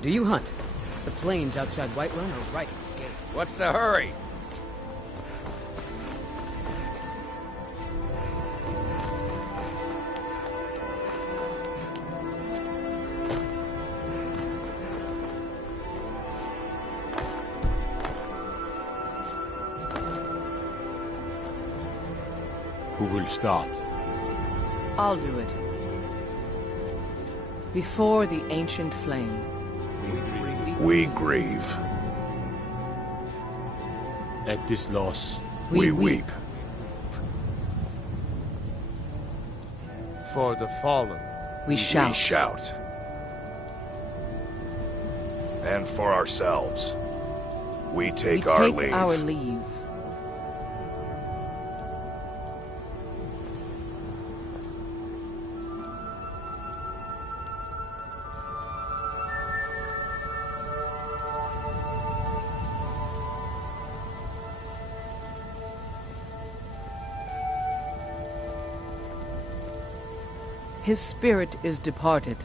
Do you hunt? The plains outside Whiterun are right at the gate. What's the hurry? Who will start? I'll do it. Before the ancient flame. We grieve. At this loss, We weep. For the fallen. We shout. We shout. And for ourselves, we take our leave. our leave. His spirit is departed.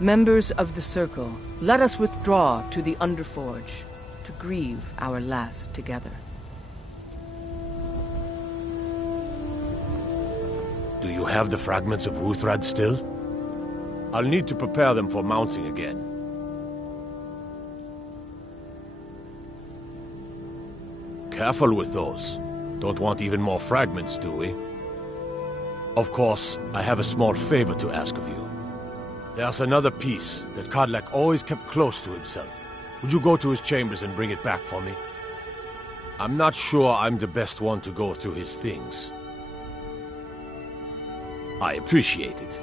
Members of the Circle, let us withdraw to the Underforge to grieve our last together. do you have the fragments of Ruthrad still? I'll need to prepare them for mounting again. Careful with those. Don't want even more fragments, do we? Of course, I have a small favor to ask of you. There's another piece that Kodlak always kept close to himself. Would you go to his chambers and bring it back for me? I'm not sure I'm the best one to go through his things. I appreciate it.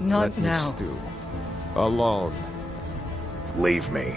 Not Let me now. stew. Alone. Leave me.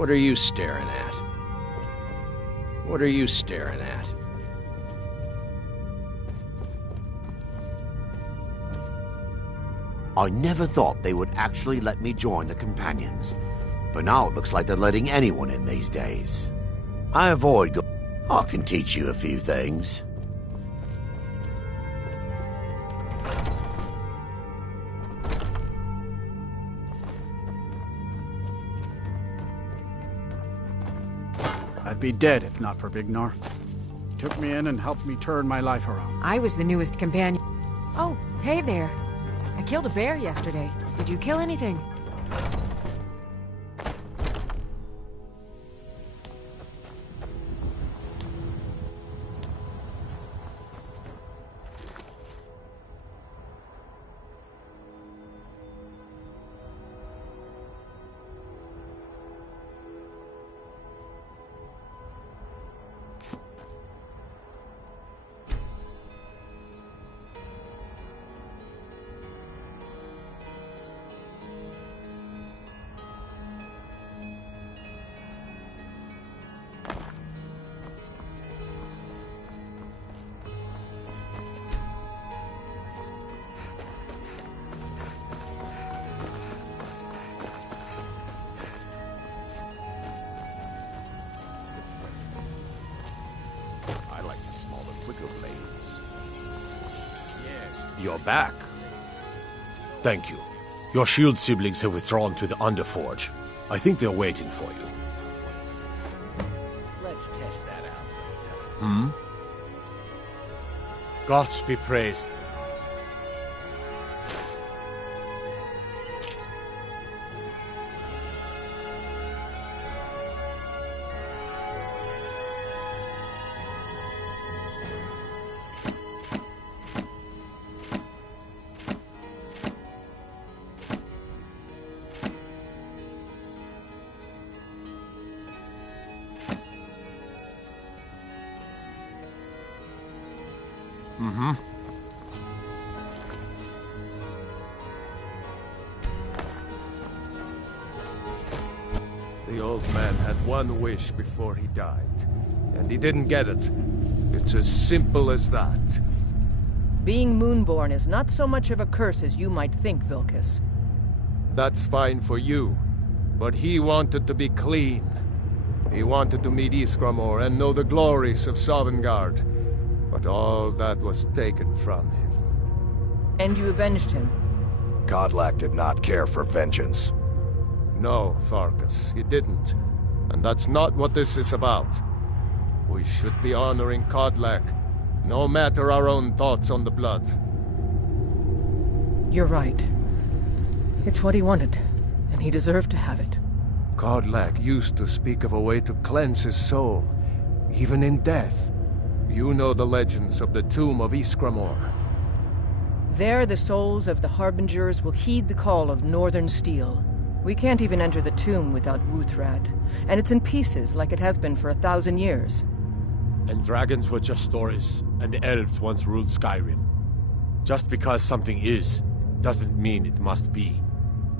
What are you staring at? What are you staring at? I never thought they would actually let me join the Companions. But now it looks like they're letting anyone in these days. I avoid go- I can teach you a few things. I'd be dead if not for Vignar. He took me in and helped me turn my life around. I was the newest companion. Oh, hey there. I killed a bear yesterday. Did you kill anything? I like the smaller, quicker blades. You're back. Thank you. Your shield siblings have withdrawn to the Underforge. I think they're waiting for you. Let's test that out sometime. Gods be praised. The old man had one wish before he died, and he didn't get it. It's as simple as that. Being Moonborn is not so much of a curse as you might think, Vilcus. That's fine for you, but he wanted to be clean. He wanted to meet Iskramor and know the glories of Sovngarde, but all that was taken from him. And you avenged him. Kodlak did not care for vengeance. No, Farkas, he didn't. And that's not what this is about. We should be honoring Kodlak, no matter our own thoughts on the blood. You're right. It's what he wanted, and he deserved to have it. Kodlak used to speak of a way to cleanse his soul, even in death. You know the legends of the tomb of Iskramor. There, the souls of the Harbingers will heed the call of Northern Steel. We can't even enter the tomb without Wuthrad, and it's in pieces like it has been for 1,000 years. And dragons were just stories, and the elves once ruled Skyrim. Just because something is, doesn't mean it must be.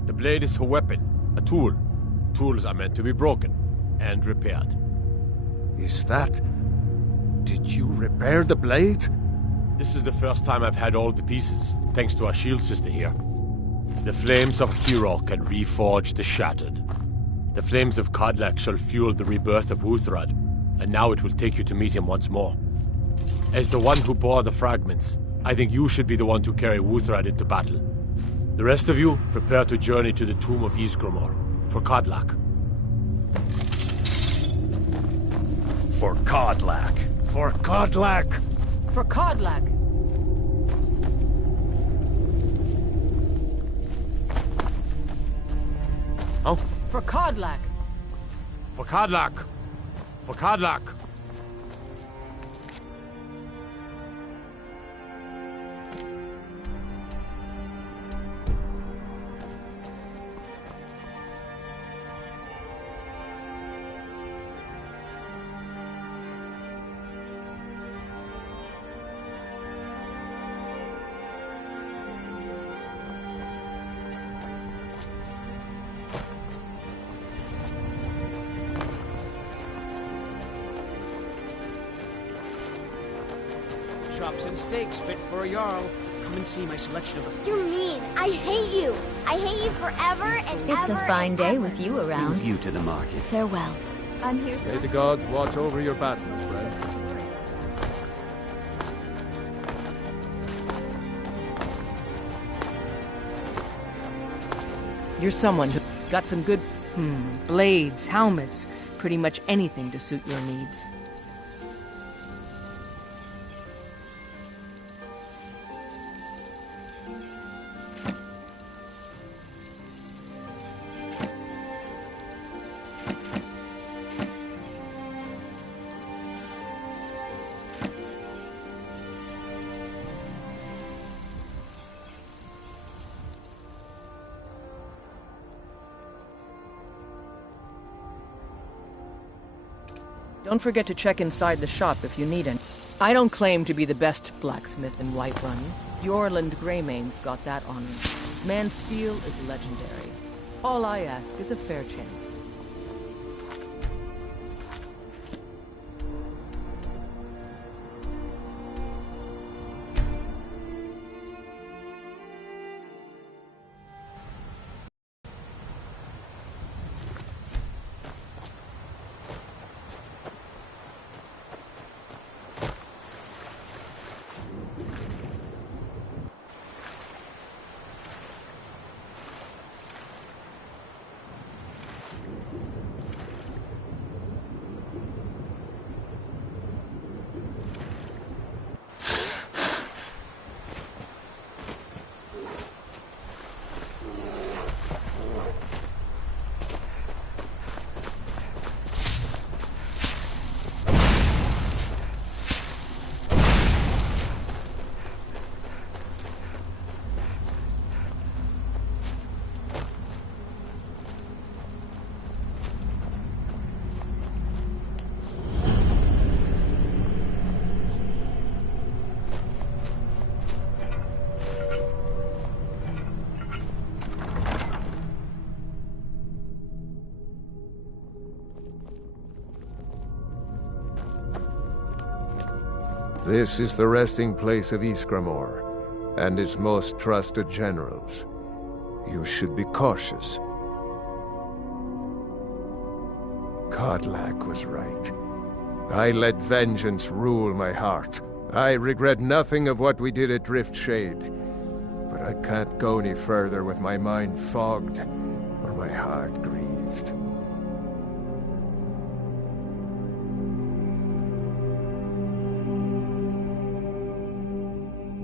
The blade is a weapon, a tool. Tools are meant to be broken, and repaired. Is that... Did you repair the blade? This is the first time I've had all the pieces, thanks to our shield sister here. The flames of a hero can reforge the shattered. The flames of Kodlak shall fuel the rebirth of Wuthrad, and now it will take you to meet him once more. As the one who bore the fragments, I think you should be the one to carry Wuthrad into battle. The rest of you, prepare to journey to the tomb of Iskramor, for Kodlak. For Kodlak. For Kodlak! For Kodlak! Oh? For Kodlak! For Kodlak! For Kodlak! chops and steaks fit for a Jarl. Come and see my selection of the... You're mean. I hate you. I hate you forever and It's ever a fine and day ever. with you around. Brings you to the market. Farewell. I'm here May to... the gods watch over your battles, friend. You're someone who got some good, blades, helmets, pretty much anything to suit your needs. Don't forget to check inside the shop if you need any. I don't claim to be the best blacksmith in Whiterun. Jorland Greymane's got that honor. Man's steel is legendary. All I ask is a fair chance. This is the resting place of Ysgramor, and its most trusted generals. You should be cautious. Kodlak was right. I let vengeance rule my heart. I regret nothing of what we did at Driftshade, but I can't go any further with my mind fogged or my heart grieved.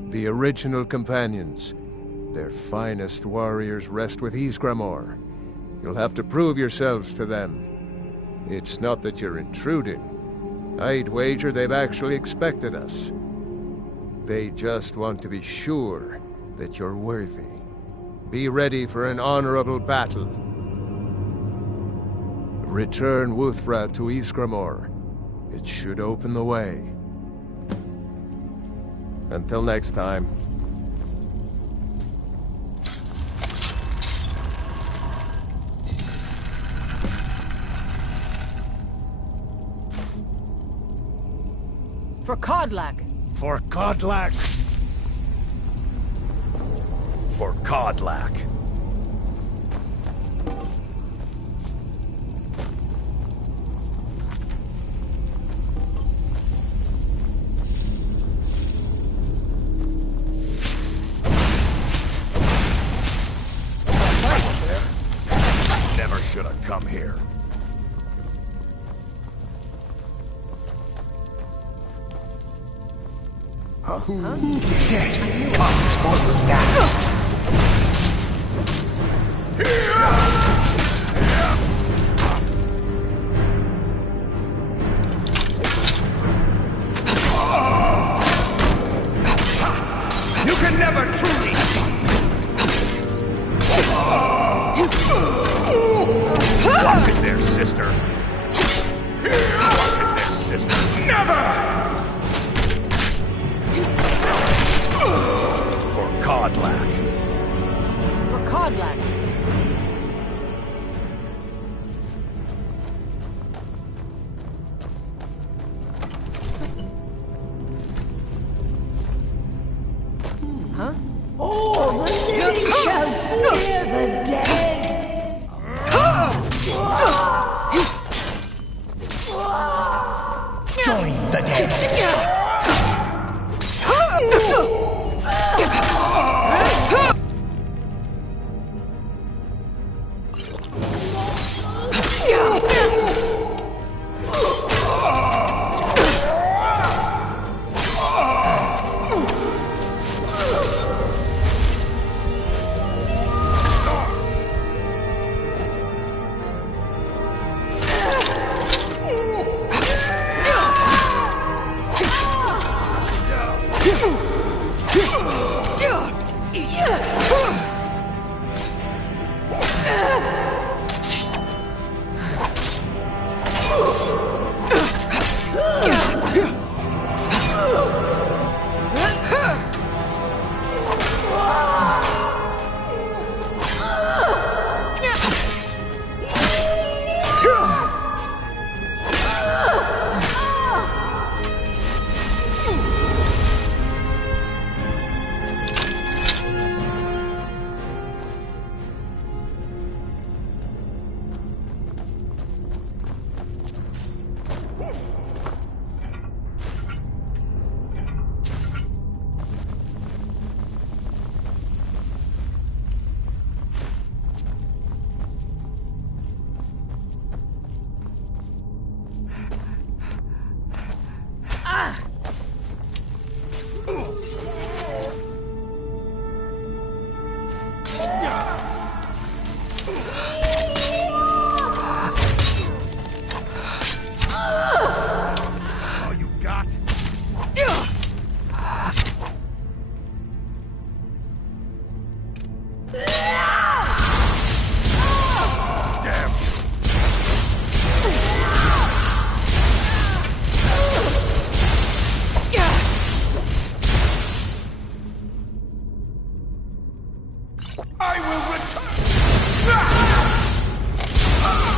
The original companions, their finest warriors, rest with Ysgramor. You'll have to prove yourselves to them. It's not that you're intruding. I'd wager they've actually expected us. They just want to be sure that you're worthy. Be ready for an honorable battle. Return Wuthra to Ysgramor. It should open the way. Until next time. For Kodlak! For Kodlak! For Kodlak! Never should have come here. Dead. Comes for that. You can never truly stop me. Watch it there, sister. Watch it there, sister. Never! For Kodlak. For Kodlak! huh? All the living shall fear the dead. Join the dead.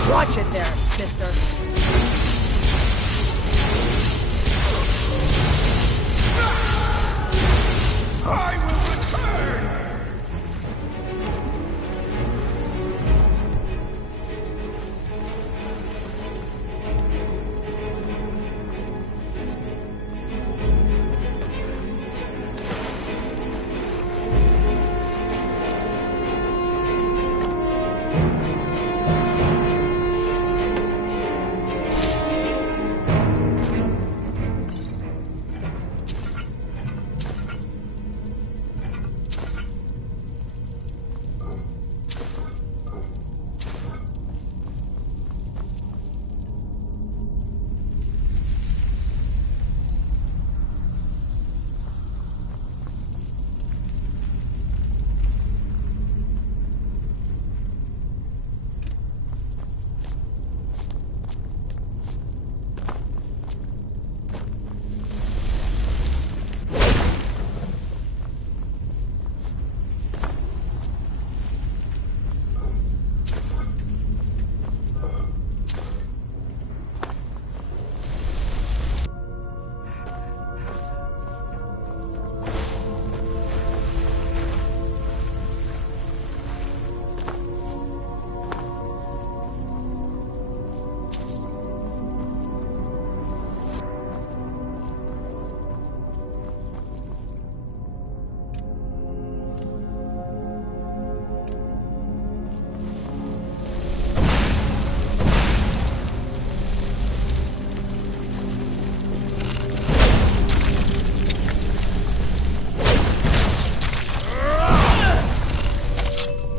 Watch it there, sister. I will return!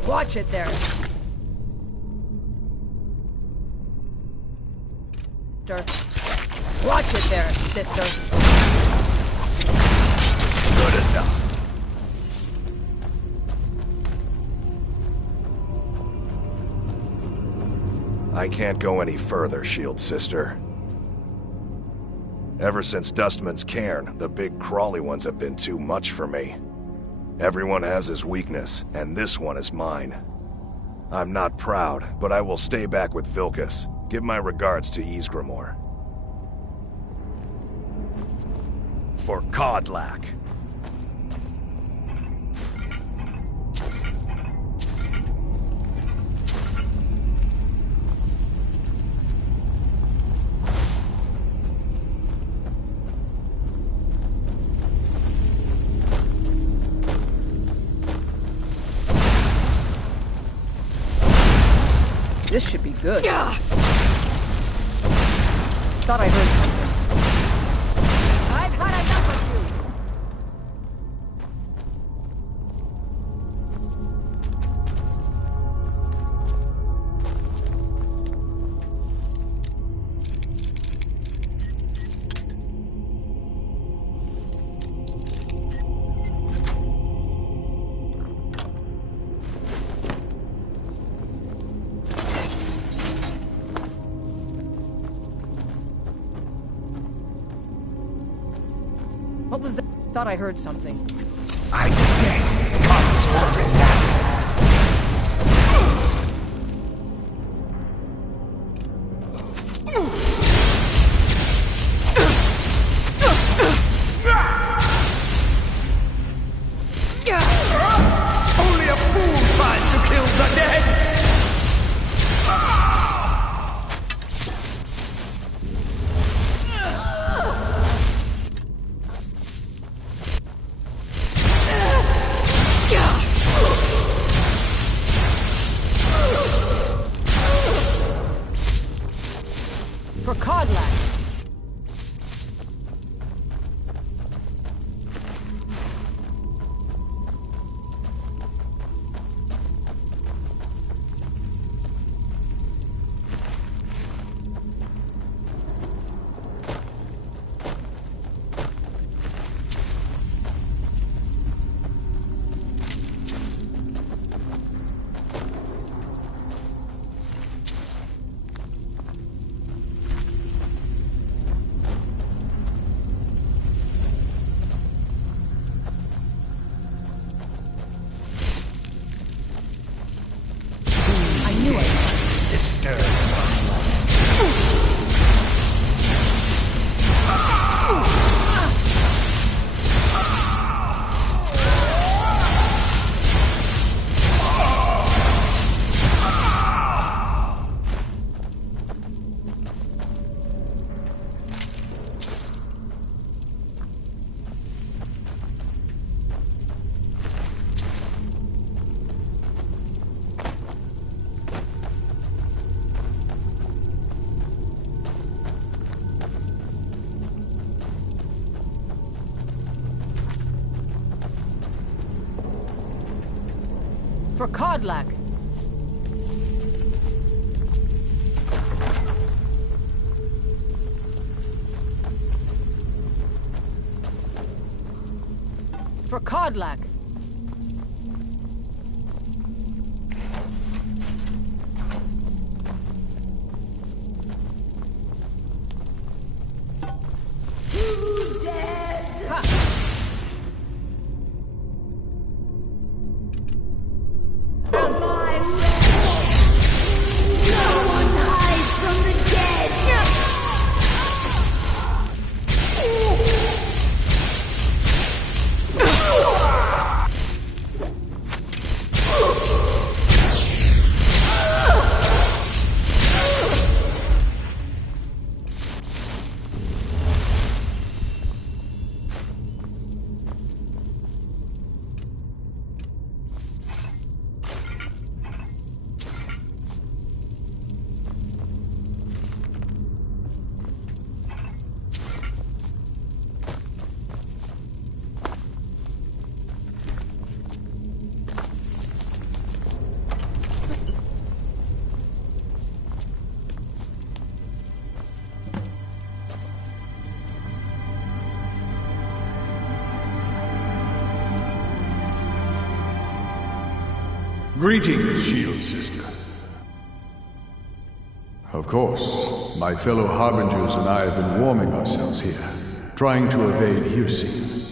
Watch it there. Watch it there, sister. Good enough. I can't go any further, Shield Sister. Ever since Dustman's cairn, the big crawly ones have been too much for me. Everyone has his weakness, and this one is mine. I'm not proud, but I will stay back with Vilkas. Give my regards to Ysgramor. For Kodlak. This should be good. Thought I heard something. I've had enough of you! What was that? Thought I heard something. I the dead comes for his ass. Only a fool tries to kill the dead! For Codlack! Disturb my For Codlack! For Codlack! Who's dead? Ha! Am I ready? No one hides from the dead! Greetings, Shield Sister. Of course, my fellow Harbingers and I have been warming ourselves here, trying to evade Hircine.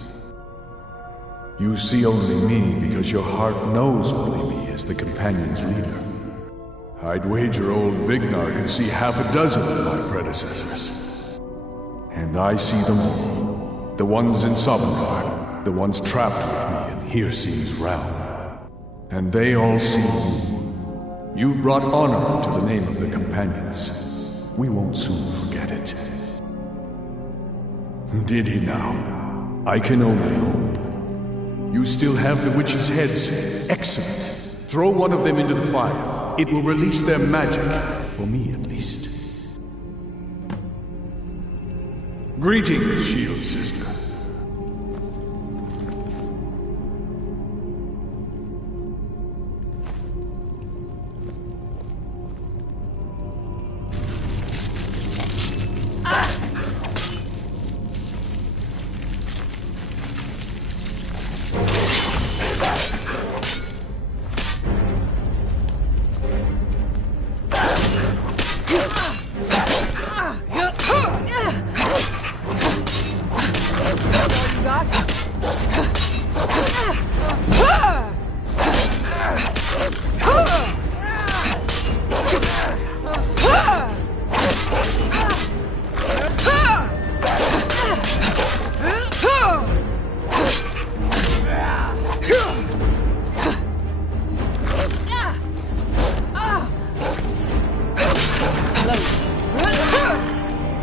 You see only me because your heart knows only me as the Companion's leader. I'd wager old Vignar could see half a dozen of my predecessors. And I see them all. The ones in Sovngarde, the ones trapped with me in Hircine's realm. And they all see you. You've brought honor to the name of the Companions. We won't soon forget it. Did he now? I can only hope. You still have the witches' heads. Excellent. Throw one of them into the fire. It will release their magic, for me at least. Greetings, Shield Sister.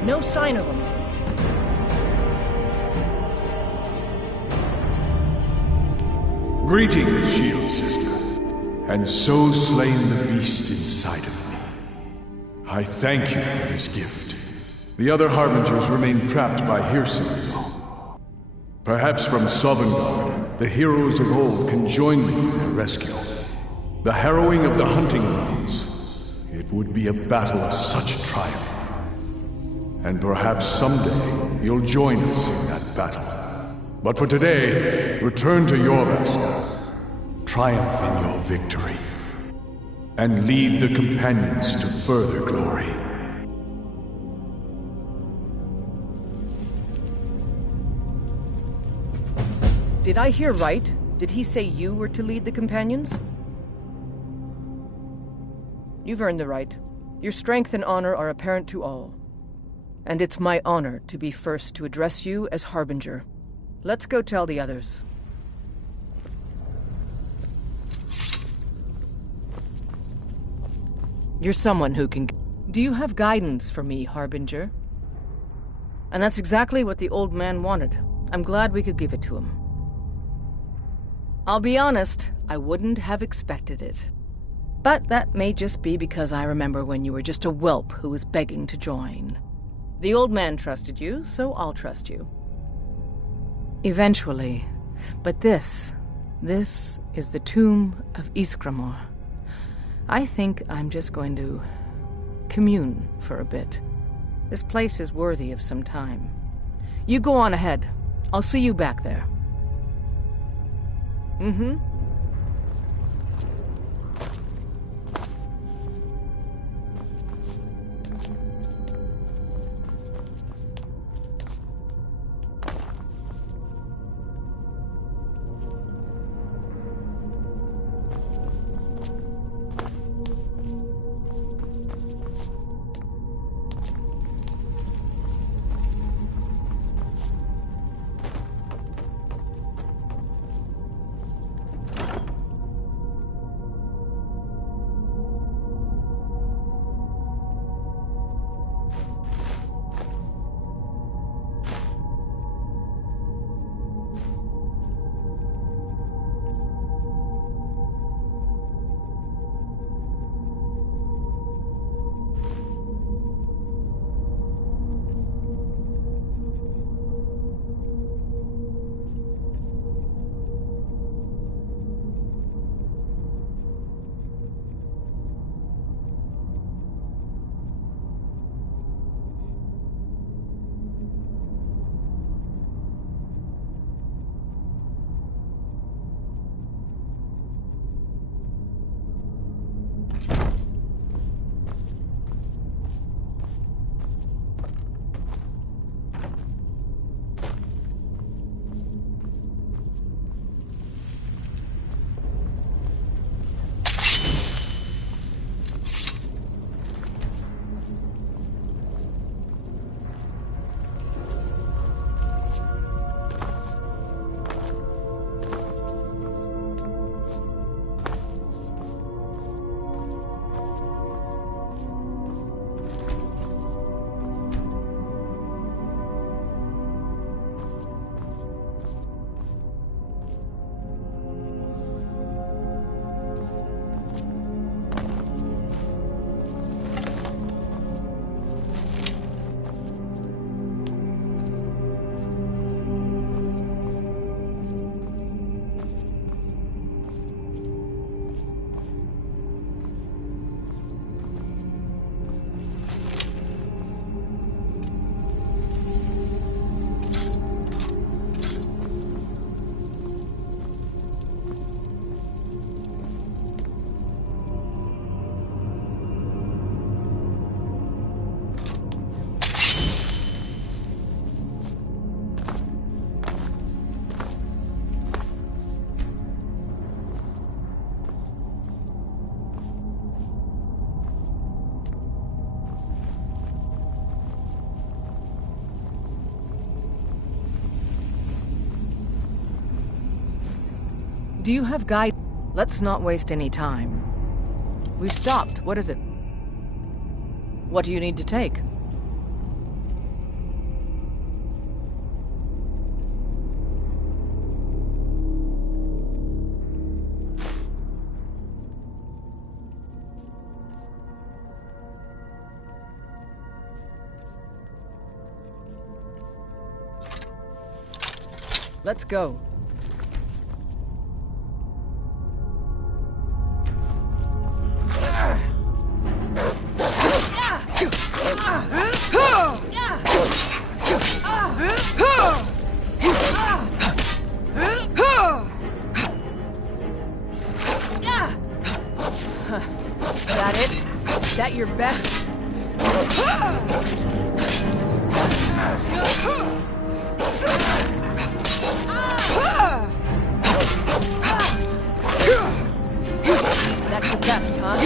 No sign of him. Greetings, Shield Sister. And so slain the beast inside of me. I thank you for this gift. The other Harbingers remain trapped by Hirsing, though. Perhaps from Sovngarde, the heroes of old can join me in their rescue. The harrowing of the hunting grounds. It would be a battle of such triumph. And perhaps someday you'll join us in that battle. But for today, return to Jorvaskr, triumph in your victory, and lead the companions to further glory. Did I hear right? Did he say you were to lead the companions? You've earned the right. Your strength and honor are apparent to all. And it's my honor to be first to address you as Harbinger. Let's go tell the others. You're someone who can... Do you have guidance for me, Harbinger? And that's exactly what the old man wanted. I'm glad we could give it to him. I'll be honest, I wouldn't have expected it. But that may just be because I remember when you were just a whelp who was begging to join. The old man trusted you, so I'll trust you. Eventually. But this is the tomb of Ysgramor. I think I'm just going to commune for a bit. This place is worthy of some time. You go on ahead. I'll see you back there. Mm-hmm. Do you have guide? Let's not waste any time. We've stopped. What is it? What do you need to take? Let's go. That it? Is that your best? That's the best, huh?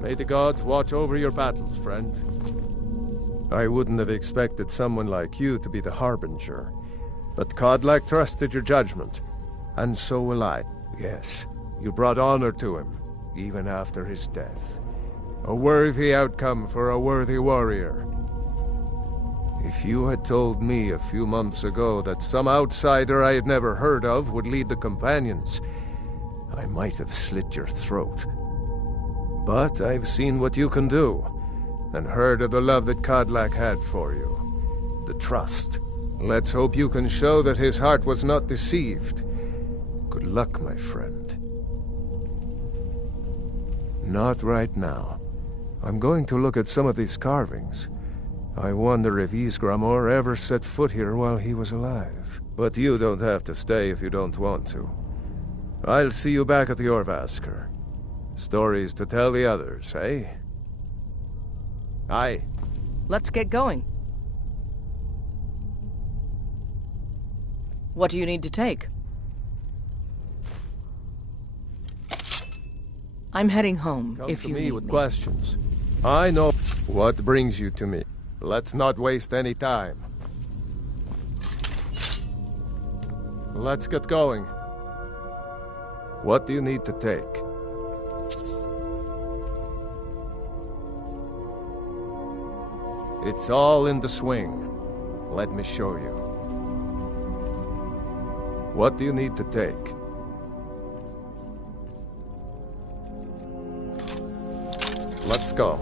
May the gods watch over your battles, friend. I wouldn't have expected someone like you to be the Harbinger, but Kodlak trusted your judgment, and so will I. Yes, you brought honor to him, even after his death. A worthy outcome for a worthy warrior. If you had told me a few months ago that some outsider I had never heard of would lead the Companions, I might have slit your throat. But I've seen what you can do, and heard of the love that Kodlak had for you. The trust. Let's hope you can show that his heart was not deceived. Good luck, my friend. Not right now. I'm going to look at some of these carvings. I wonder if Ysgramor ever set foot here while he was alive. But you don't have to stay if you don't want to. I'll see you back at the Orvasker. Stories to tell the others, eh? Aye. Let's get going. What do you need to take? I'm heading home, if you need me. Come to me with questions. I know what brings you to me. Let's not waste any time. Let's get going. What do you need to take? It's all in the swing. Let me show you. What do you need to take? Let's go.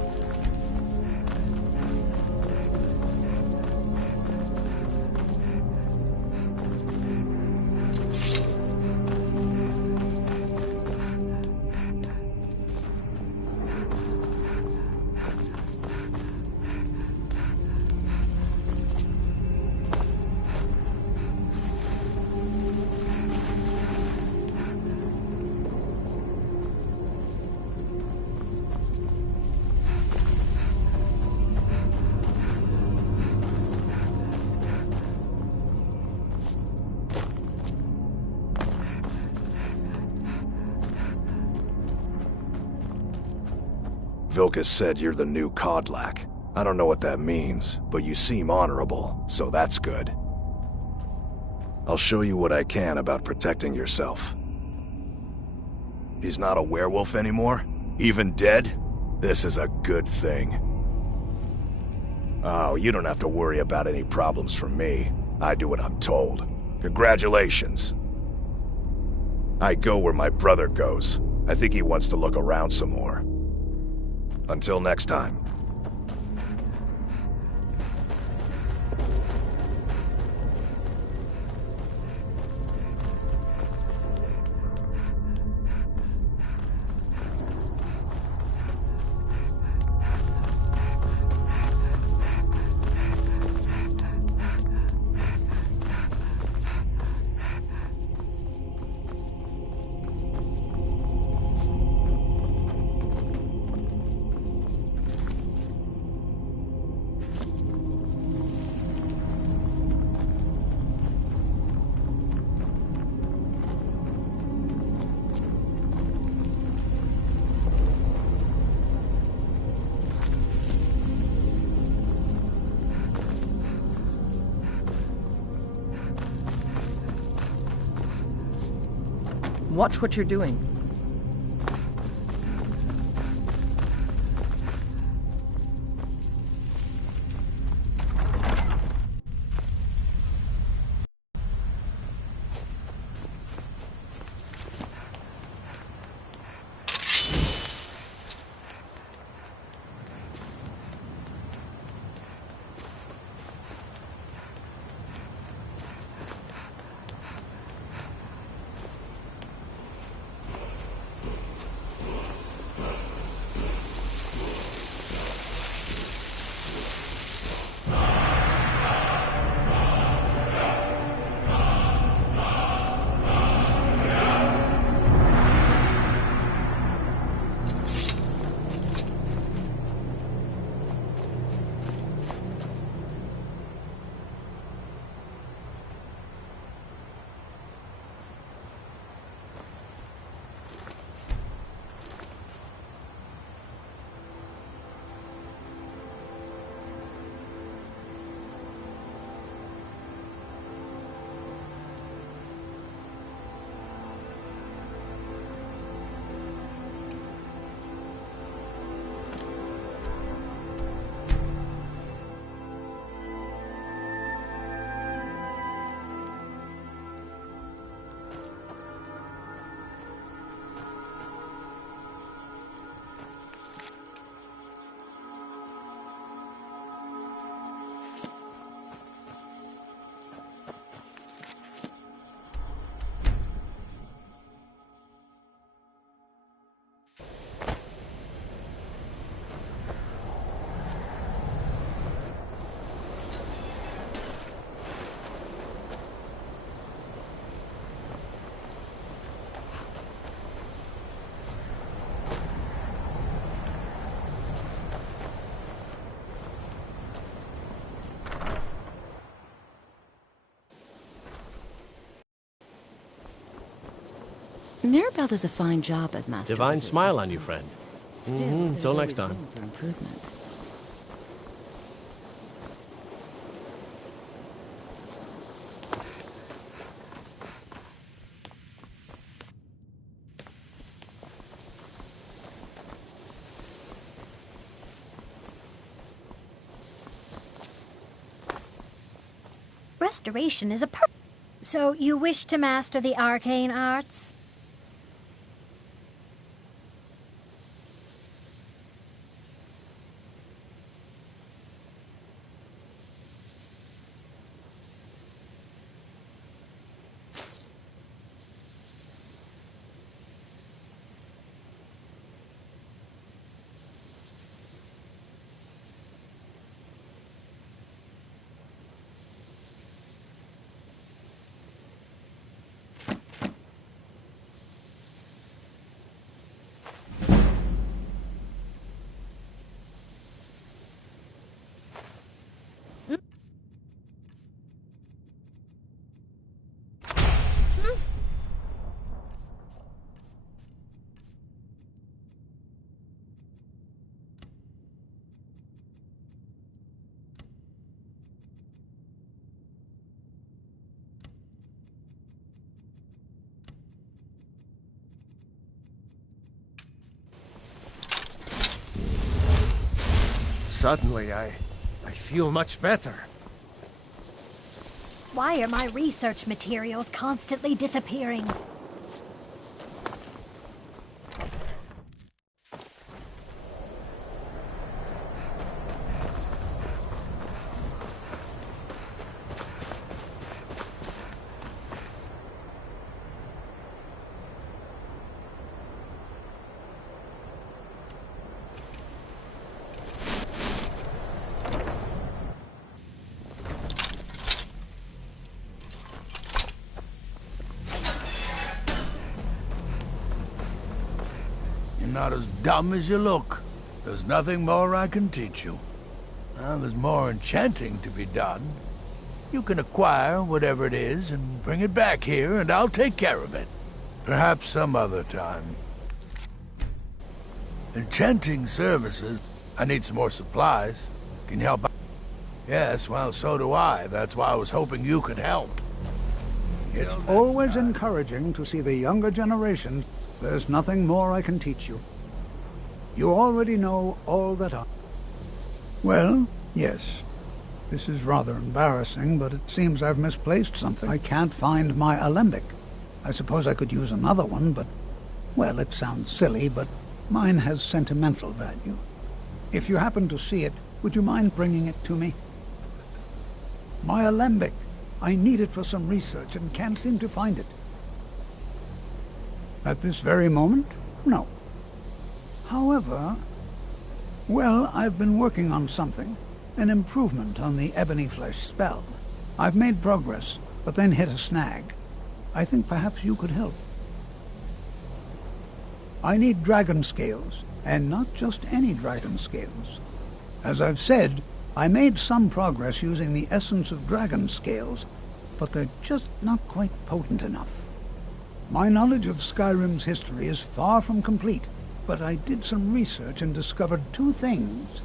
Vilkas said you're the new Kodlak. I don't know what that means, but you seem honorable, so that's good. I'll show you what I can about protecting yourself. He's not a werewolf anymore? Even dead? This is a good thing. Oh, you don't have to worry about any problems from me. I do what I'm told. Congratulations. I go where my brother goes. I think he wants to look around some more. Until next time. Watch what you're doing. Mirabelle does a fine job as master. Divine smile on you, friend. Till next time. For improvement. Restoration is a So you wish to master the arcane arts? Suddenly, I feel much better. Why are my research materials constantly disappearing? You're not as dumb as you look. There's nothing more I can teach you. Well, there's more enchanting to be done. You can acquire whatever it is and bring it back here, and I'll take care of it. Perhaps some other time. Enchanting services. I need some more supplies. Can you help out? Yes, well, so do I. That's why I was hoping you could help. It's always encouraging to see the younger generation. There's nothing more I can teach you. You already know all that I... Well, yes. This is rather embarrassing, but it seems I've misplaced something. I can't find my alembic. I suppose I could use another one, but... Well, it sounds silly, but mine has sentimental value. If you happen to see it, would you mind bringing it to me? My alembic. I need it for some research and can't seem to find it. At this very moment? No. However... Well, I've been working on something. An improvement on the ebony flesh spell. I've made progress, but then hit a snag. I think perhaps you could help. I need dragon scales, and not just any dragon scales. As I've said, I made some progress using the essence of dragon scales, but they're just not quite potent enough. My knowledge of Skyrim's history is far from complete, but I did some research and discovered two things.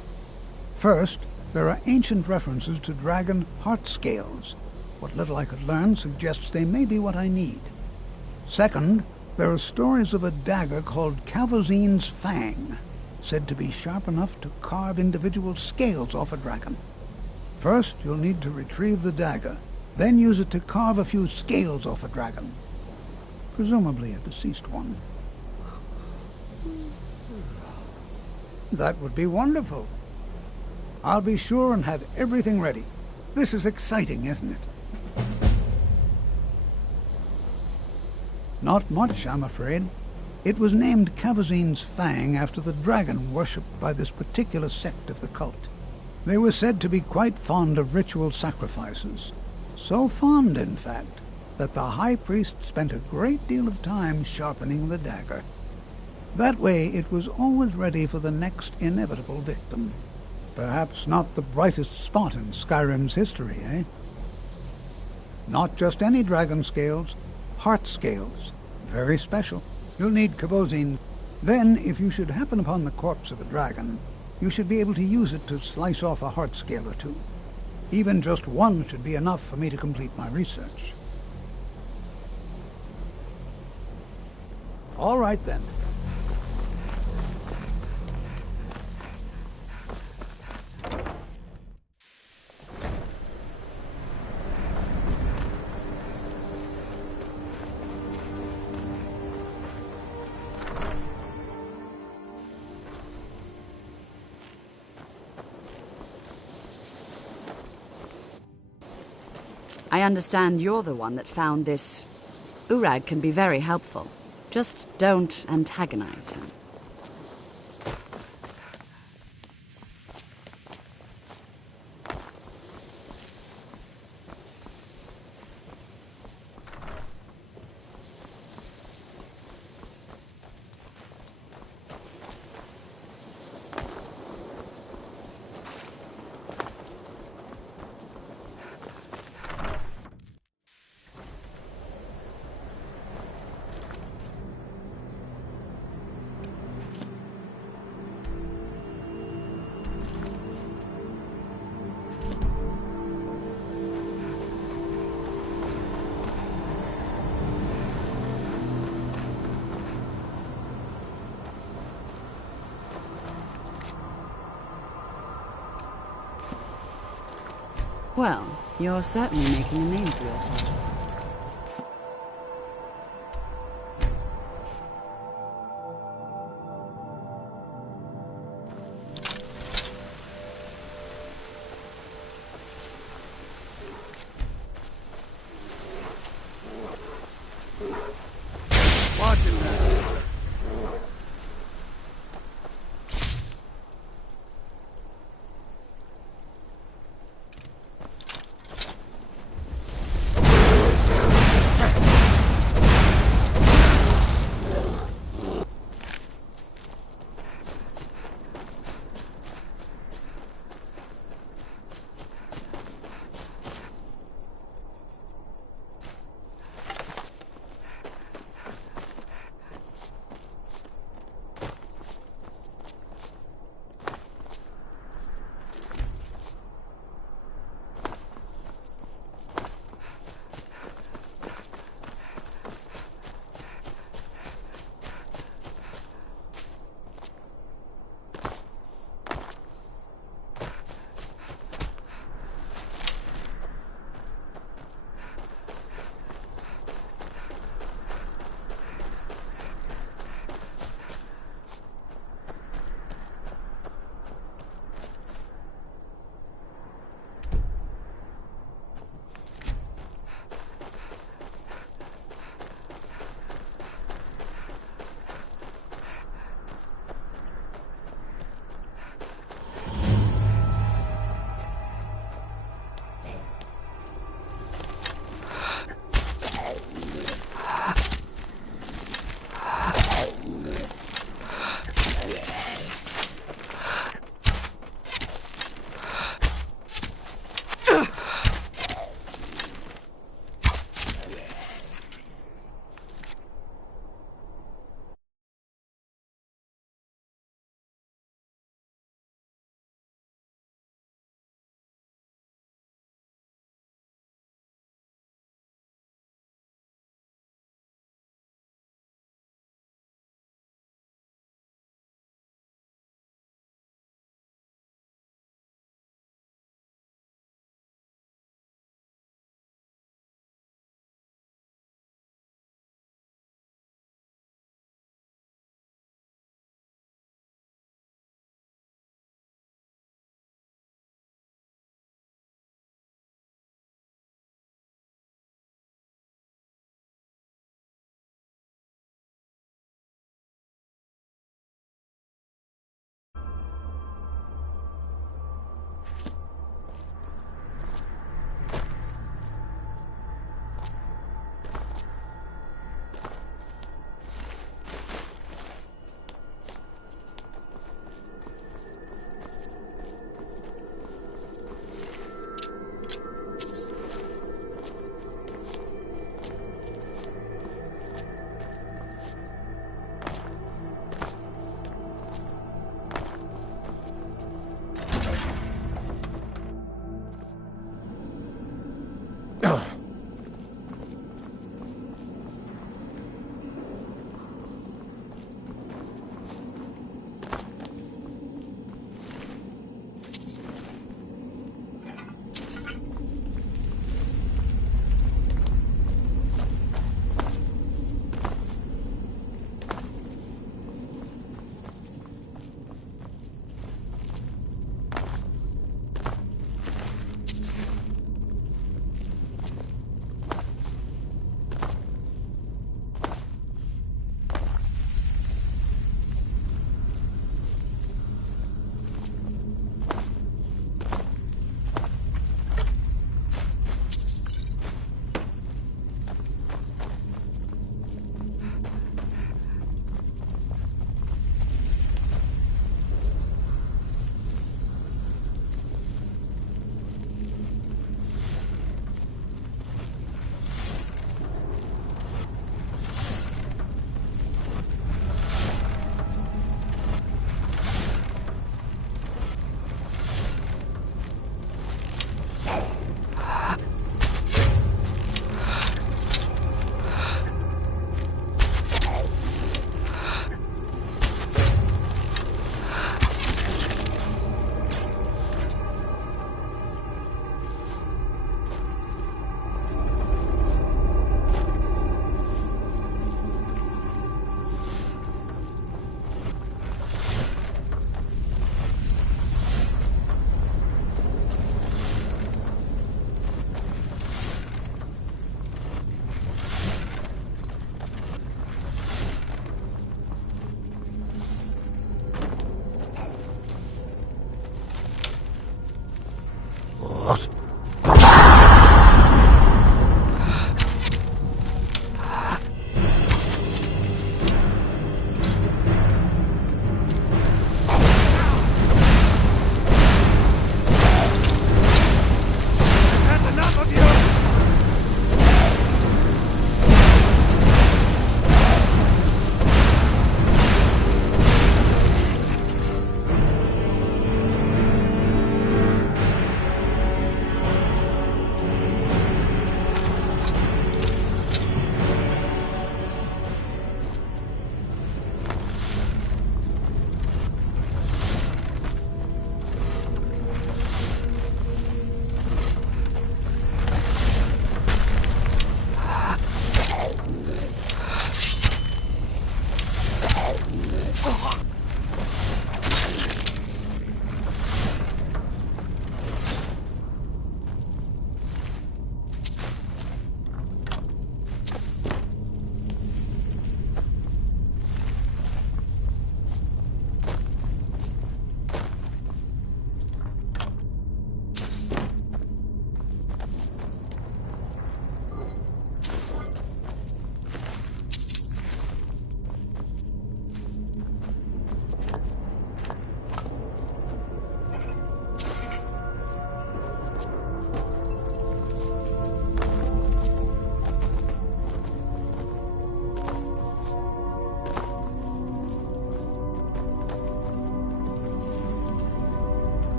First, there are ancient references to dragon heart scales. What little I could learn suggests they may be what I need. Second, there are stories of a dagger called Cavazine's Fang, said to be sharp enough to carve individual scales off a dragon. First, you'll need to retrieve the dagger, then use it to carve a few scales off a dragon. Presumably a deceased one. That would be wonderful. I'll be sure and have everything ready. This is exciting, isn't it? Not much, I'm afraid. It was named Cavazine's Fang after the dragon worshipped by this particular sect of the cult. They were said to be quite fond of ritual sacrifices. So fond, in fact, that the high priest spent a great deal of time sharpening the dagger. That way it was always ready for the next inevitable victim. Perhaps not the brightest spot in Skyrim's history, eh? Not just any dragon scales, heart scales. Very special. You'll need Cavozine. Then, if you should happen upon the corpse of a dragon, you should be able to use it to slice off a heart scale or two. Even just one should be enough for me to complete my research. All right, then. I understand you're the one that found this. Urag can be very helpful. Just don't antagonize him. Well, you're certainly making a name for yourself.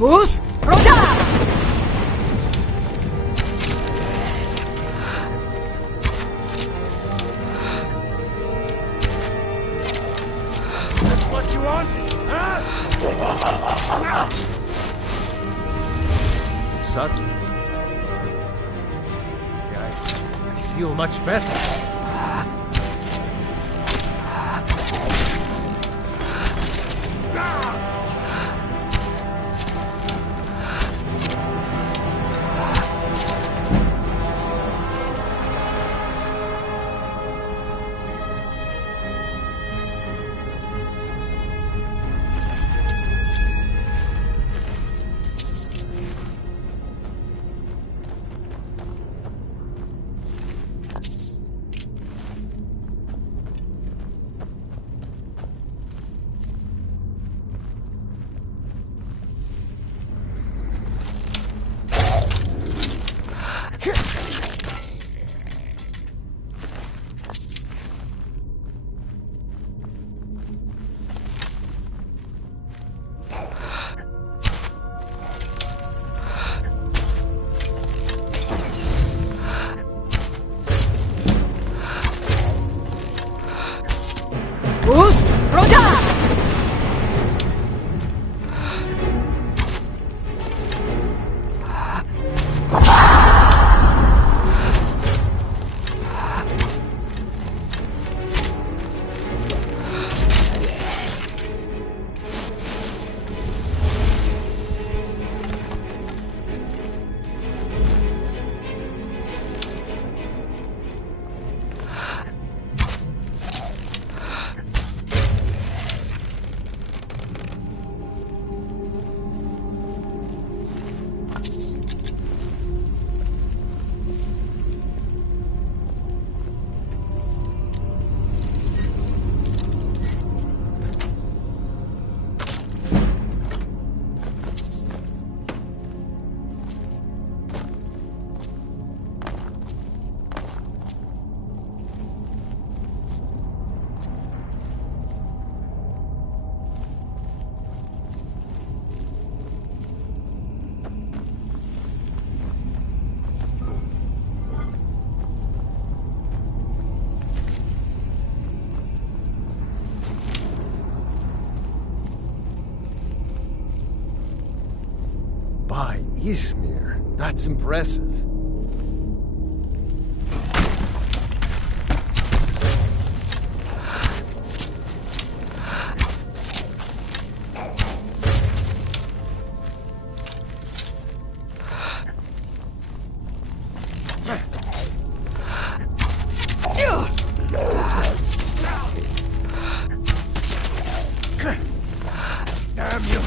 Bus Roda! That's what you want, huh? Suddenly, I feel much better. Bus Roda! By Ismir, that's impressive. Damn you!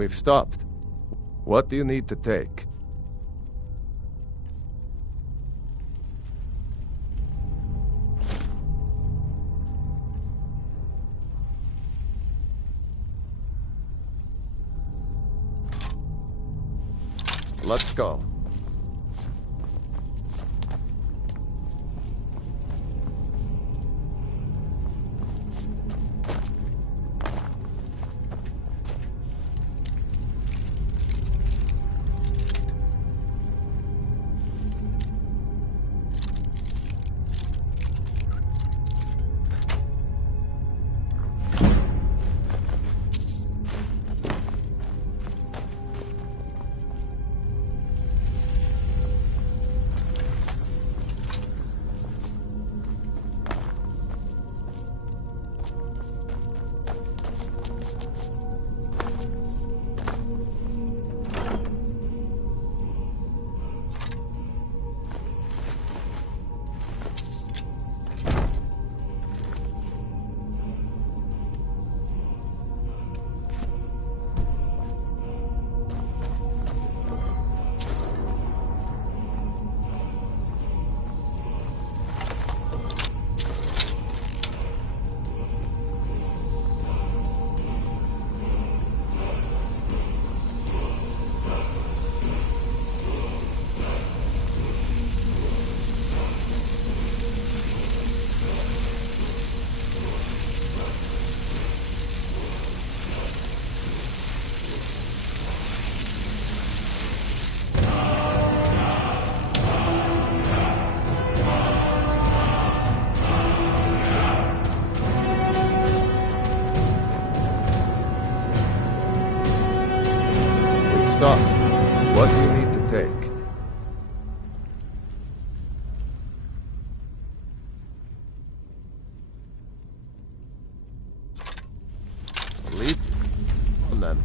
We've stopped. What do you need to take? Let's go. Stop. What do you need to take? Leave on then.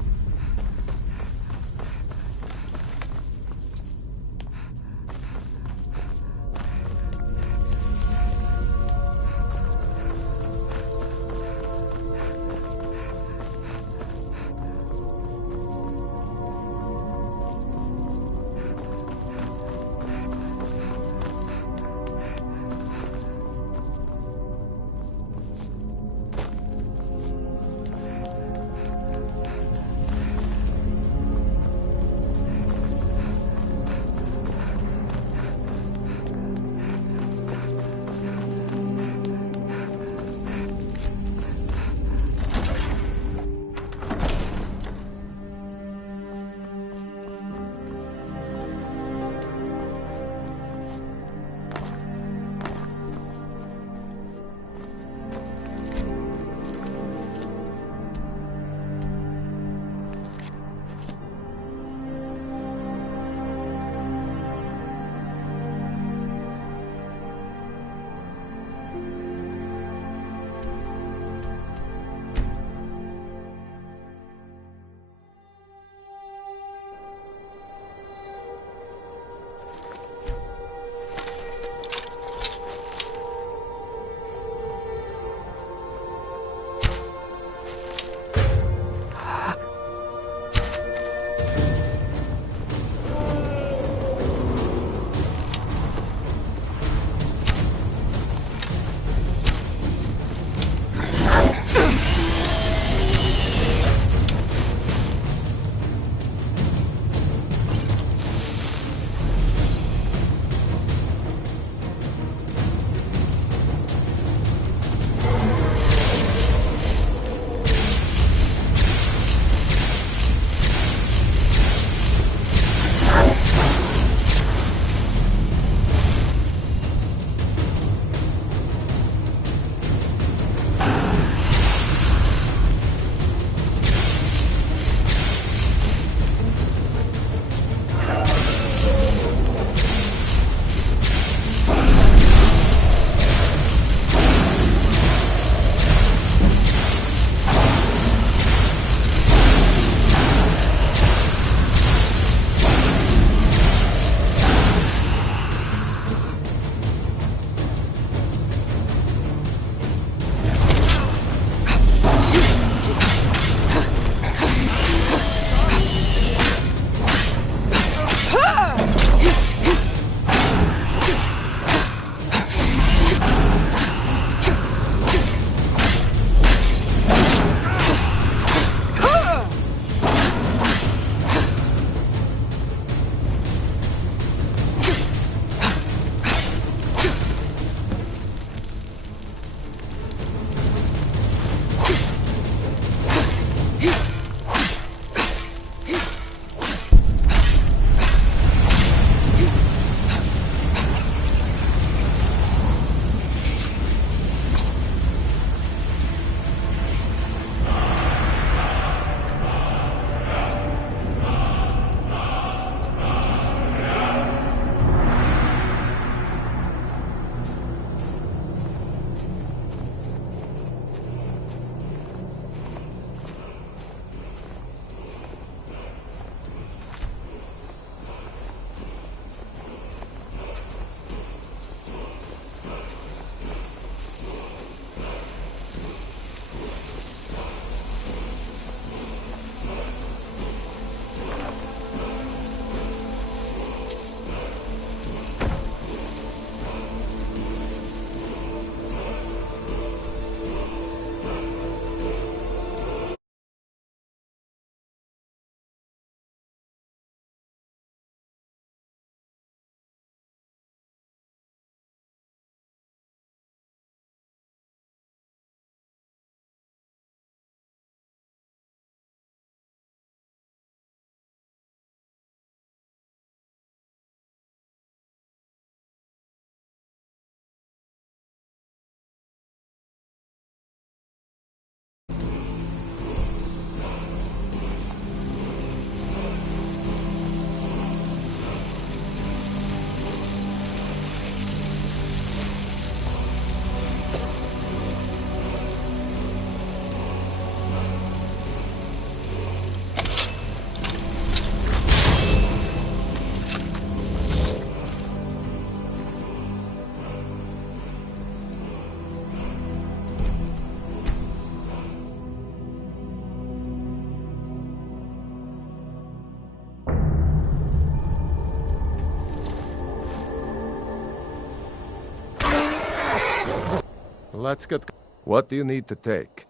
Let's get... What do you need to take?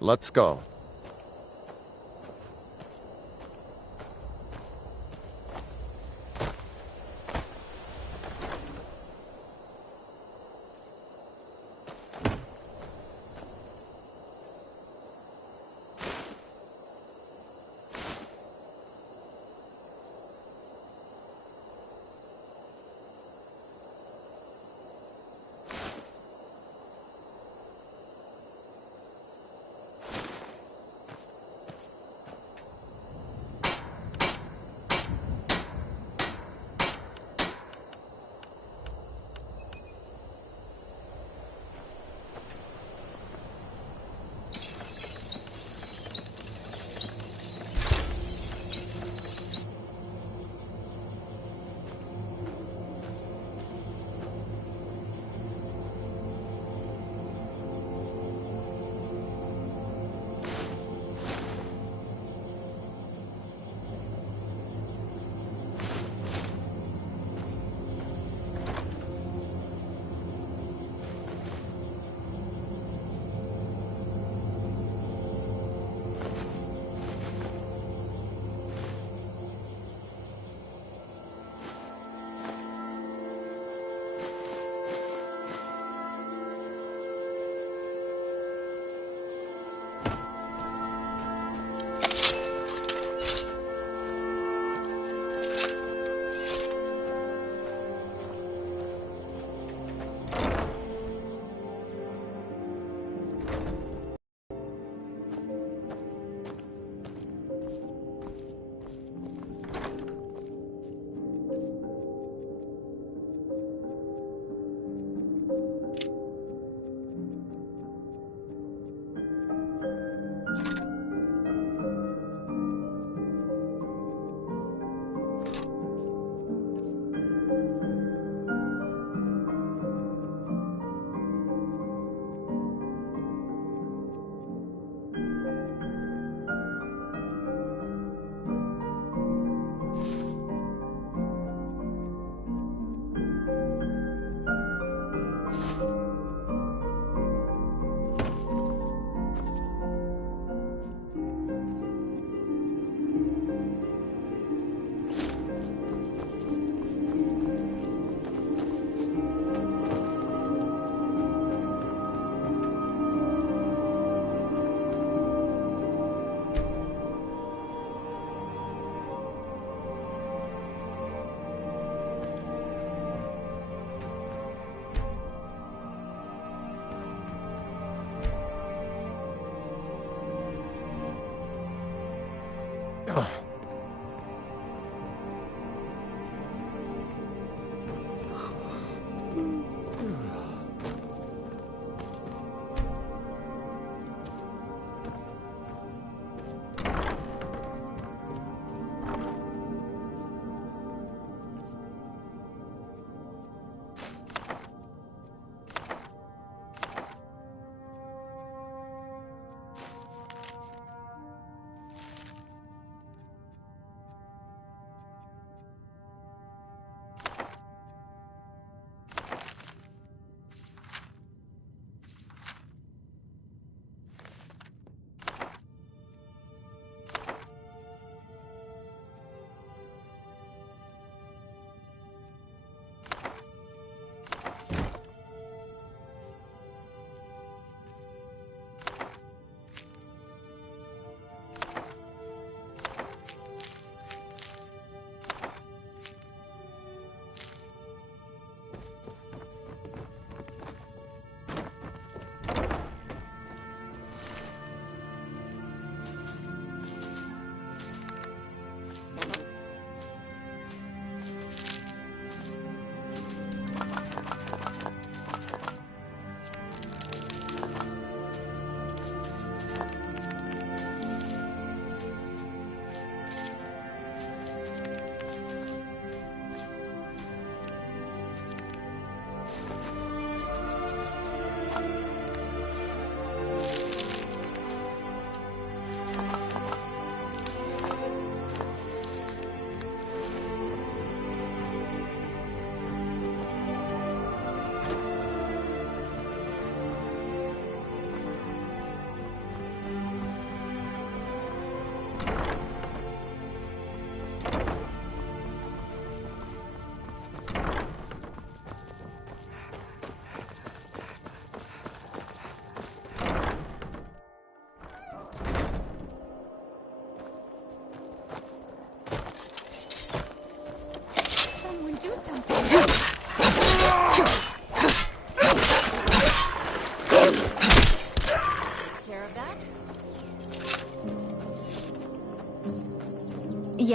Let's go.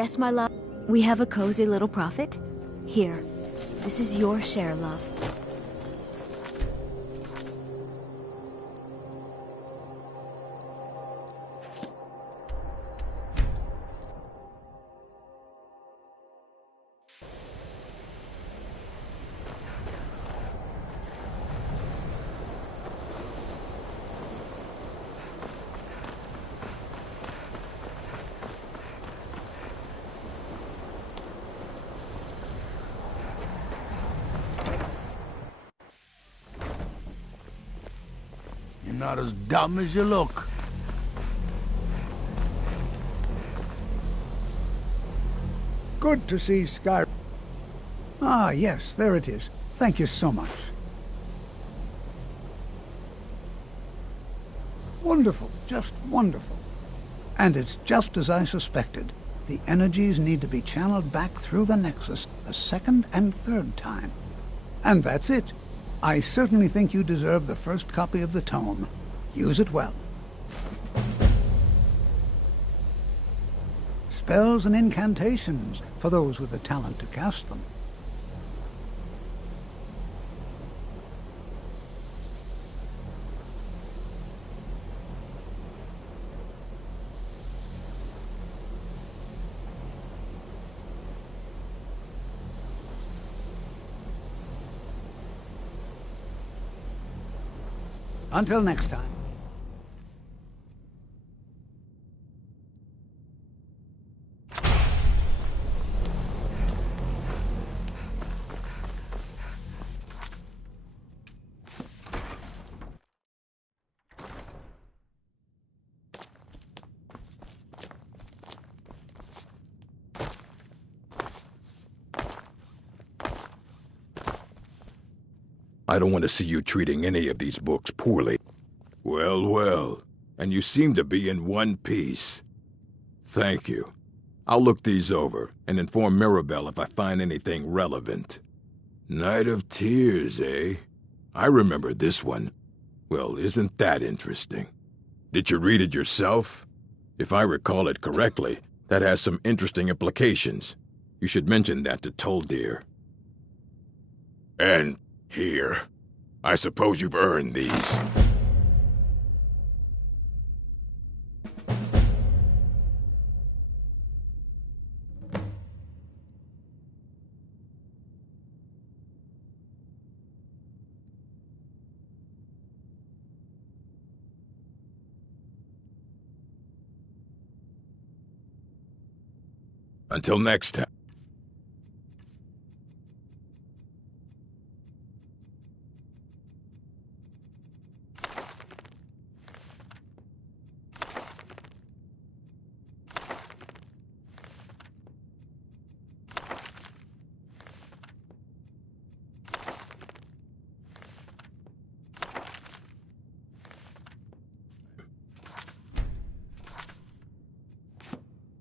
Yes, my love. We have a cozy little profit. Here, this is your share, love. You're not as dumb as you look. Good to see Skyrim. Ah, yes, there it is. Thank you so much. Wonderful, just wonderful. And it's just as I suspected. The energies need to be channeled back through the Nexus a second and third time. And that's it. I certainly think you deserve the first copy of the tome. Use it well. Spells and incantations for those with the talent to cast them. Until next time. I don't want to see you treating any of these books poorly. Well, well, and you seem to be in one piece. Thank you. I'll look these over and inform Mirabelle if I find anything relevant. Night of Tears, eh? I remember this one. Well, isn't that interesting? Did you read it yourself? If I recall it correctly, that has some interesting implications. You should mention that to Toldir. And here. I suppose you've earned these. Until next time.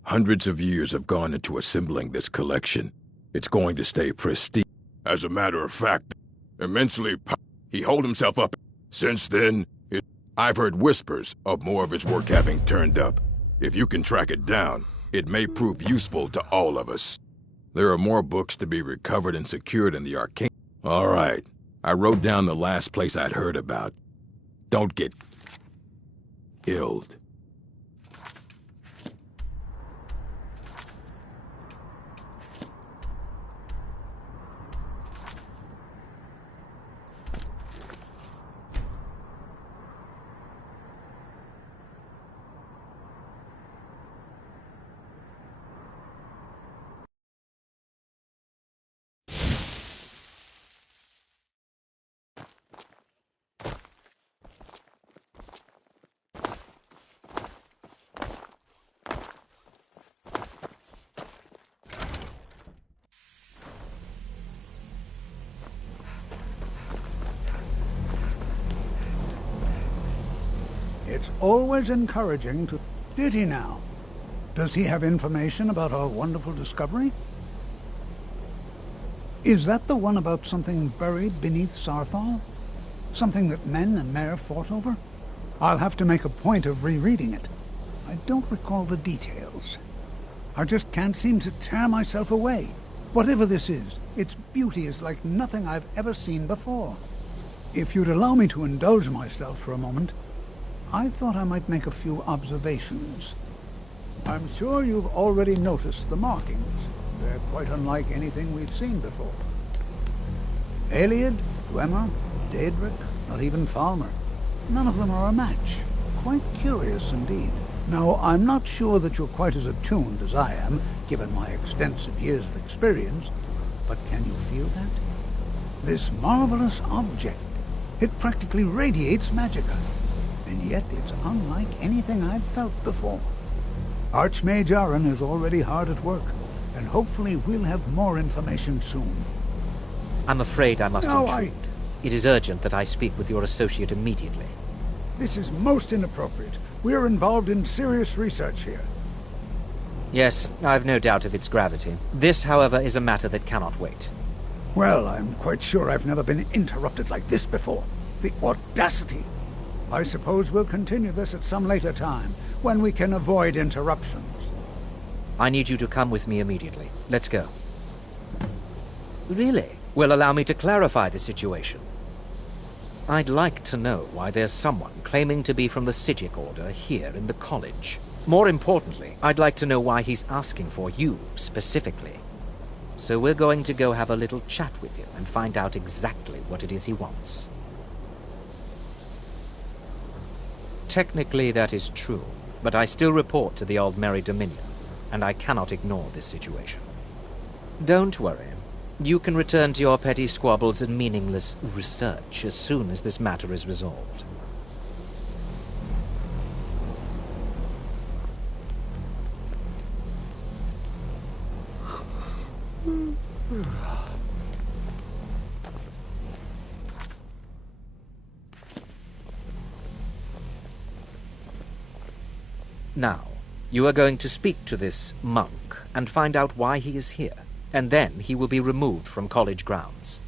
Hundreds of years have gone into assembling this collection. It's going to stay pristine. As a matter of fact, immensely he holed himself up. Since then, I've heard whispers of more of his work having turned up. If you can track it down, it may prove useful to all of us. There are more books to be recovered and secured in the arcane. All right, I wrote down the last place I'd heard about. Don't get killed. It's always encouraging to... Did he now? Does he have information about our wonderful discovery? Is that the one about something buried beneath Sarthal? Something that men and Mare fought over? I'll have to make a point of rereading it. I don't recall the details. I just can't seem to tear myself away. Whatever this is, its beauty is like nothing I've ever seen before. If you'd allow me to indulge myself for a moment, I thought I might make a few observations. I'm sure you've already noticed the markings. They're quite unlike anything we've seen before. Eliad, Dwemer, Daedric, not even Falmer. None of them are a match. Quite curious indeed. Now, I'm not sure that you're quite as attuned as I am, given my extensive years of experience, but can you feel that? This marvelous object, it practically radiates magicka, and yet it's unlike anything I've felt before. Archmage Aaron is already hard at work, and hopefully we'll have more information soon. I'm afraid I must No, intrude. It is urgent that I speak with your associate immediately. This is most inappropriate. We're involved in serious research here. Yes, I've no doubt of its gravity. This, however, is a matter that cannot wait. Well, I'm quite sure I've never been interrupted like this before. The audacity. I suppose we'll continue this at some later time, when we can avoid interruptions. I need you to come with me immediately. Let's go. Really? Well, allow me to clarify the situation. I'd like to know why there's someone claiming to be from the Psijic Order here in the college. More importantly, I'd like to know why he's asking for you, specifically. So we're going to go have a little chat with him and find out exactly what it is he wants. Technically, that is true, but I still report to the Aldmeri Dominion, and I cannot ignore this situation. Don't worry. You can return to your petty squabbles and meaningless research as soon as this matter is resolved. Now, you are going to speak to this monk and find out why he is here, and then he will be removed from college grounds.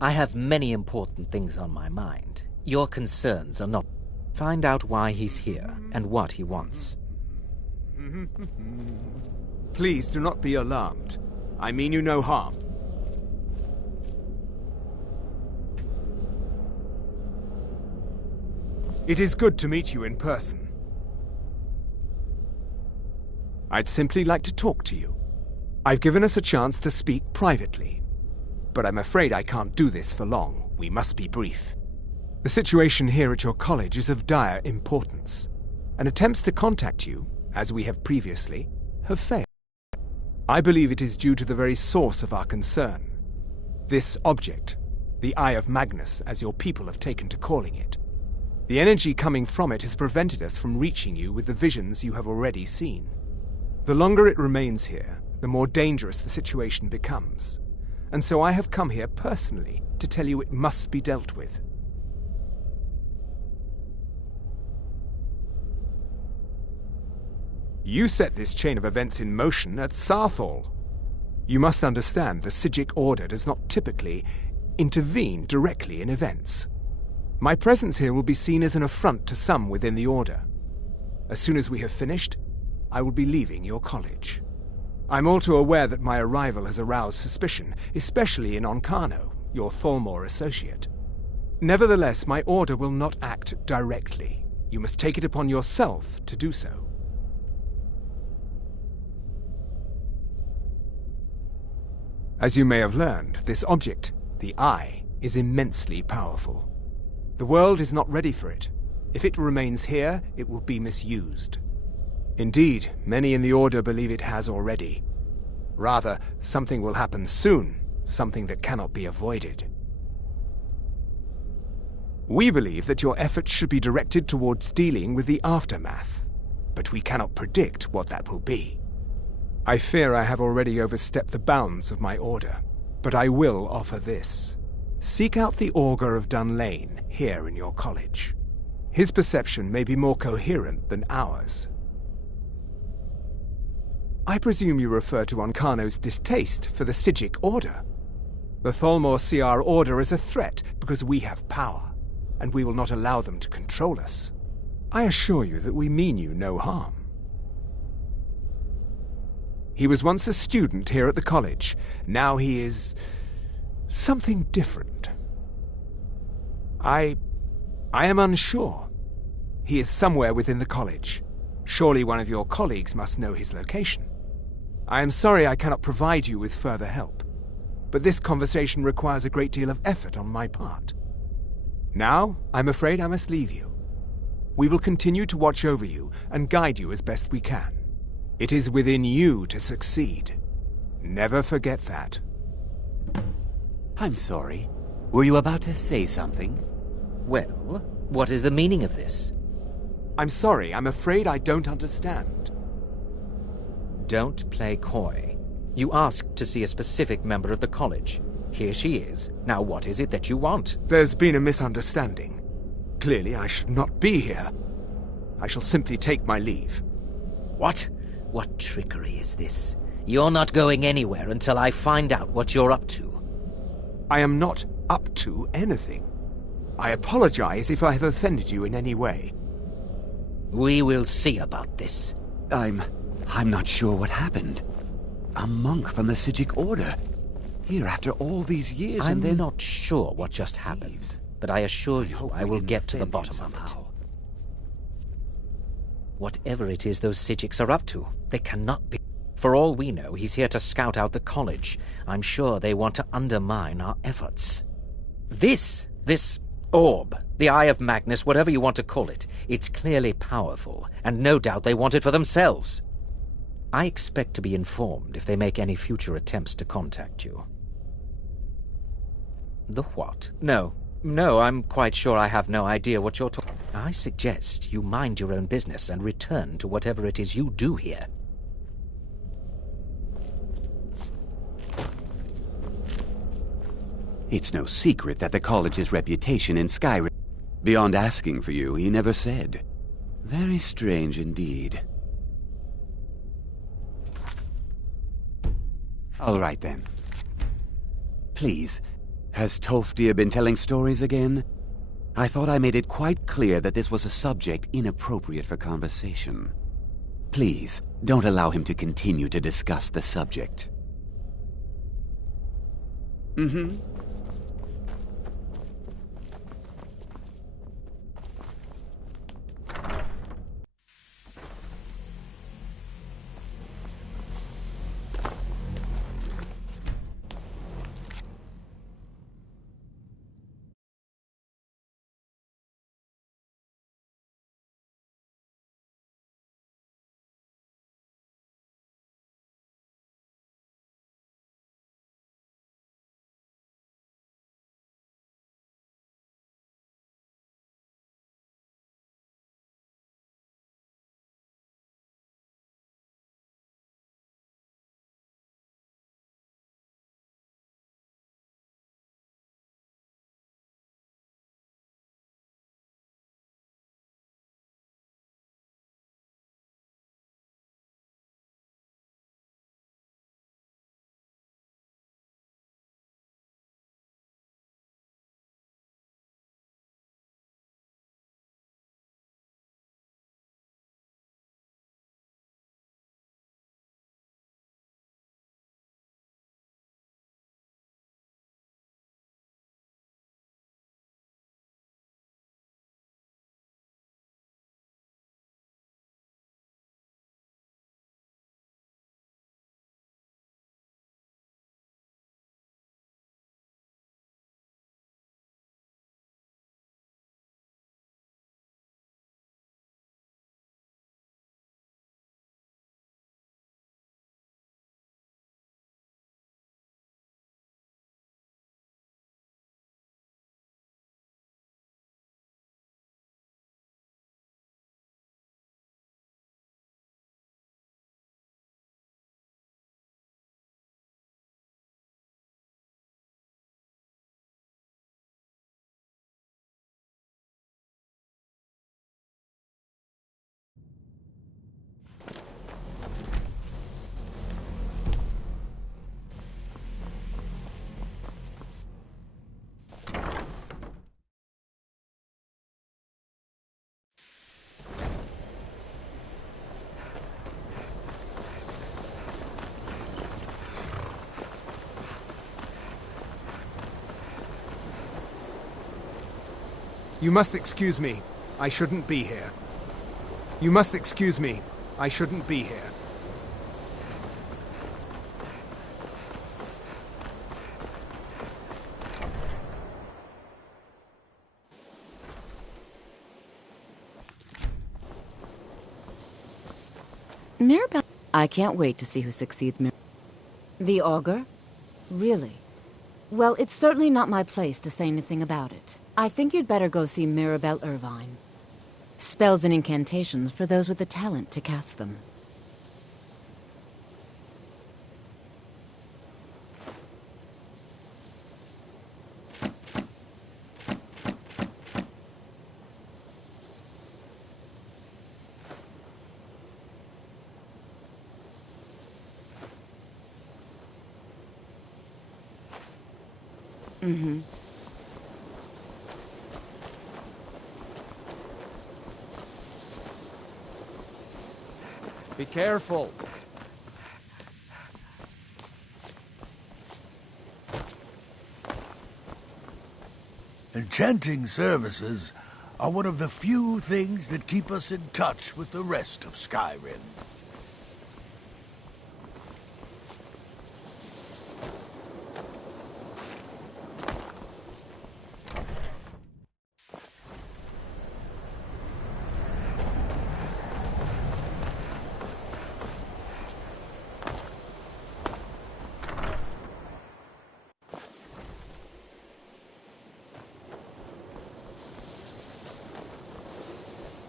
I have many important things on my mind. Your concerns are not. Find out why he's here and what he wants. Please do not be alarmed. I mean you no harm. It is good to meet you in person. I'd simply like to talk to you. I've given us a chance to speak privately. But I'm afraid I can't do this for long. We must be brief. The situation here at your college is of dire importance, and attempts to contact you, as we have previously, have failed. I believe it is due to the very source of our concern. This object, the Eye of Magnus, as your people have taken to calling it. The energy coming from it has prevented us from reaching you with the visions you have already seen. The longer it remains here, the more dangerous the situation becomes. And so I have come here personally to tell you it must be dealt with. You set this chain of events in motion at Sarthal. You must understand the Psijic Order does not typically intervene directly in events. My presence here will be seen as an affront to some within the Order. As soon as we have finished, I will be leaving your college. I'm all too aware that my arrival has aroused suspicion, especially in Onkano, your Thalmor associate. Nevertheless, my order will not act directly. You must take it upon yourself to do so. As you may have learned, this object, the Eye, is immensely powerful. The world is not ready for it. If it remains here, it will be misused. Indeed, many in the Order believe it has already. Rather, something will happen soon, something that cannot be avoided. We believe that your efforts should be directed towards dealing with the aftermath. but we cannot predict what that will be. I fear I have already overstepped the bounds of my order, but I will offer this. Seek out the Augur of Dunlane here in your college. His perception may be more coherent than ours. I presume you refer to Ancano's distaste for the Sigic Order. The Thalmor see our order as a threat because we have power, and we will not allow them to control us. I assure you that we mean you no harm. He was once a student here at the college. Now he is something different. I am unsure. He is somewhere within the college. Surely one of your colleagues must know his location. I am sorry I cannot provide you with further help, but this conversation requires a great deal of effort on my part. Now, I'm afraid I must leave you. We will continue to watch over you and guide you as best we can. It is within you to succeed. Never forget that. I'm sorry. Were you about to say something? Well, what is the meaning of this? I'm sorry, I'm afraid I don't understand. Don't play coy. You asked to see a specific member of the college. Here she is. Now what is it that you want? There's been a misunderstanding. Clearly I should not be here. I shall simply take my leave. What? What trickery is this? You're not going anywhere until I find out what you're up to. I am not up to anything. I apologize if I have offended you in any way. We will see about this. I'm not sure what happened. A monk from the Sigic Order. Here after all these years and then... I'm not sure what just happened, but I assure you I will get to the bottom of it. Whatever it is those Sigics are up to, they cannot be... For all we know, he's here to scout out the college. I'm sure they want to undermine our efforts. This orb, the Eye of Magnus, whatever you want to call it, it's clearly powerful, and no doubt they want it for themselves. I expect to be informed if they make any future attempts to contact you. The what? No, I'm quite sure I have no idea what you're talking... I suggest you mind your own business and return to whatever it is you do here. It's no secret that the college's reputation in Skyrim... Beyond asking for you, he never said. Very strange indeed. All right then. Please, has Toftia been telling stories again? I thought I made it quite clear that this was a subject inappropriate for conversation. Please, don't allow him to continue to discuss the subject. Mm-hmm. You must excuse me. I shouldn't be here. You must excuse me. I shouldn't be here. Mirabelle. I can't wait to see who succeeds Mirabelle. The Augur? Really? Well, it's certainly not my place to say anything about it. I think you'd better go see Mirabelle Irvine. Spells and incantations for those with the talent to cast them. Mm-hmm. Be careful. Enchanting services are one of the few things that keep us in touch with the rest of Skyrim.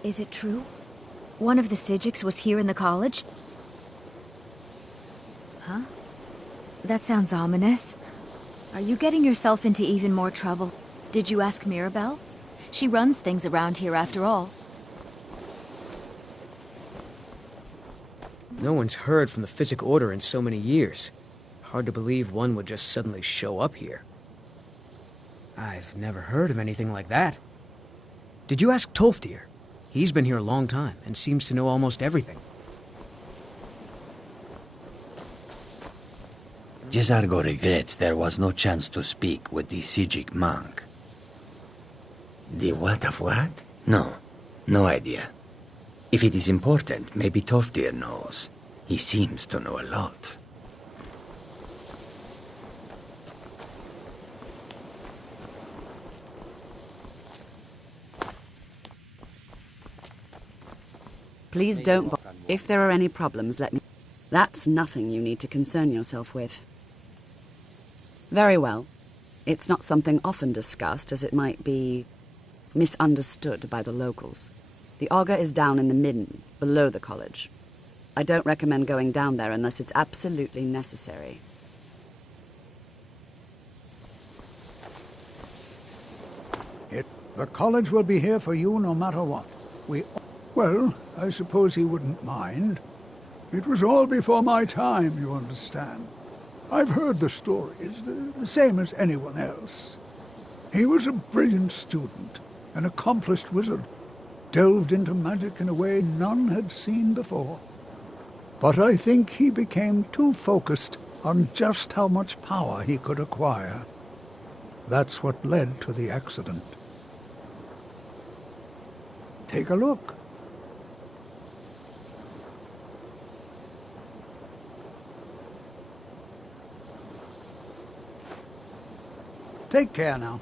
Is it true? One of the Psijics was here in the college? Huh? That sounds ominous. Are you getting yourself into even more trouble? Did you ask Mirabelle? She runs things around here after all. No one's heard from the Physic Order in so many years. Hard to believe one would just suddenly show up here. I've never heard of anything like that. Did you ask Tolfdir? He's been here a long time and seems to know almost everything. Gisargo regrets there was no chance to speak with the Psijic monk. The what of what? No idea. If it is important, maybe Tolfdir knows. He seems to know a lot. Please don't. If there are any problems, let me. That's nothing you need to concern yourself with. Very well. It's not something often discussed, as it might be misunderstood by the locals. The Augur is down in the midden, below the college. I don't recommend going down there unless it's absolutely necessary. The college will be here for you no matter what. Well, I suppose he wouldn't mind. It was all before my time, you understand. I've heard the stories, the same as anyone else. He was a brilliant student, an accomplished wizard, delved into magic in a way none had seen before. But I think he became too focused on just how much power he could acquire. That's what led to the accident. Take a look. Take care now.